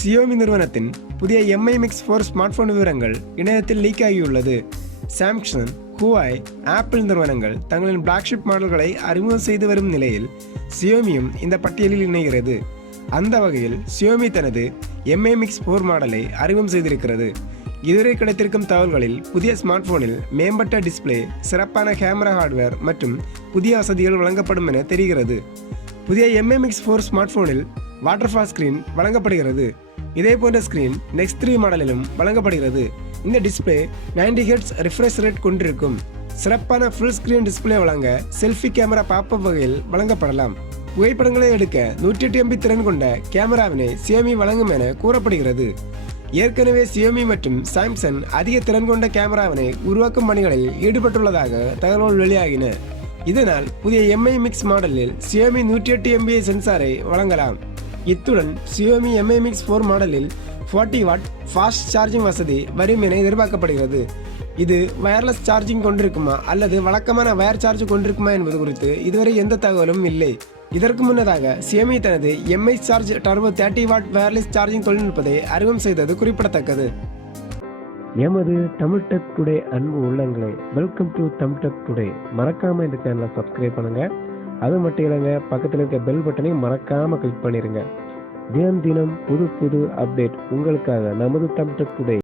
Xiaomi நிறுவனத்தின் புதிய Mi Mix 4 smart phone விவரங்கள் இணையத்தில் லீக் ஆகியுள்ளது. சாம்சங், ஹுவாய், ஆப்பிள் நிறுவனங்கள் தங்களின் பிளாக்ஷிப் மாடல்களை அறிமுகம் செய்து வரும் நிலையில் Xiaomiயும் இந்த பட்டியலில் இணைகிறது. அந்த வகையில் Xiaomi தனது Mi Mix 4 மாடலை அறிமுகம் செய்திருக்கிறது. இதுவரை கிடைத்திருக்கும் தகவல்களில் புதிய ஸ்மார்ட் போனில் மேம்பட்ட டிஸ்பிளே, சிறப்பான கேமரா ஹார்ட்வேர் மற்றும் புதிய வசதிகள் வழங்கப்படும் என தெரிகிறது. புதிய Mi Mix 4 ஸ்மார்ட் போனில் வாட்டர்ஃபால் ஸ்கிரீன் வழங்கப்படுகிறது. இதே போன்ற ஸ்கிரீன் நெக்ஸ்ட் 3 மாடலிலும் வழங்கப்படுகிறது. இந்த டிஸ்பிளே 90 Hz ரிஃப்ரெஷ் ரேட் கொண்டிருக்கும். சிறப்பான ஃபுல் ஸ்கிரீன் டிஸ்பிளே வழங்க செல்ஃபி கேமரா பாப்பப் வகையில் வழங்கப்படலாம். புகைப்படங்களை எடுக்க 108 MB திறன் கொண்ட கேமராவினை Xiaomi வழங்கும் என கூறப்படுகிறது. ஏற்கனவே Xiaomi மற்றும் சாம்சங் அதிக திறன் கொண்ட கேமராவினை உருவாக்கும் பணிகளில் ஈடுபட்டுள்ளதாக தகவல்கள் வெளியாகின. இதனால் புதிய Mi Mix மாடலில் Xiaomi 108 MB சென்சாரை வழங்கலாம். இத்துடன் Xiaomi Mi Mix 4 மாடலில் 40 வாட் ஃபாஸ்ட் சார்ஜிங் வசதி வரும் என எதிர்பார்க்கப்படுகிறது. இது வயர்லெஸ் சார்ஜிங் கொண்டிருக்குமா அல்லது வழக்கமான வயர் சார்ஜ் கொண்டிருக்குமா என்பது குறித்து இதுவரை எந்த தகவலும் இல்லை. இதற்கு முன்னதாக Xiaomi தனது Mi charge turbo 30 what wireless charging தொழில்நுட்பத்தை அறிமுகம் செய்தது குறிப்பிடத்தக்கது. எமது தமிழ் டெக் டுடே அன்பு உள்ளங்களே, welcome to Tamil tech today. மறக்காம இந்த சேனலை சப்ஸ்கிரைப் பண்ணுங்க. அது மட்டும் இல்லைங்க, பக்கத்தில் இருக்க பெல் பட்டனையும் மறக்காம கிளிக் பண்ணிருங்க. தினம் தினம் புது புது அப்டேட் உங்களுக்காக நமது தமிழ் டெக் டுடே.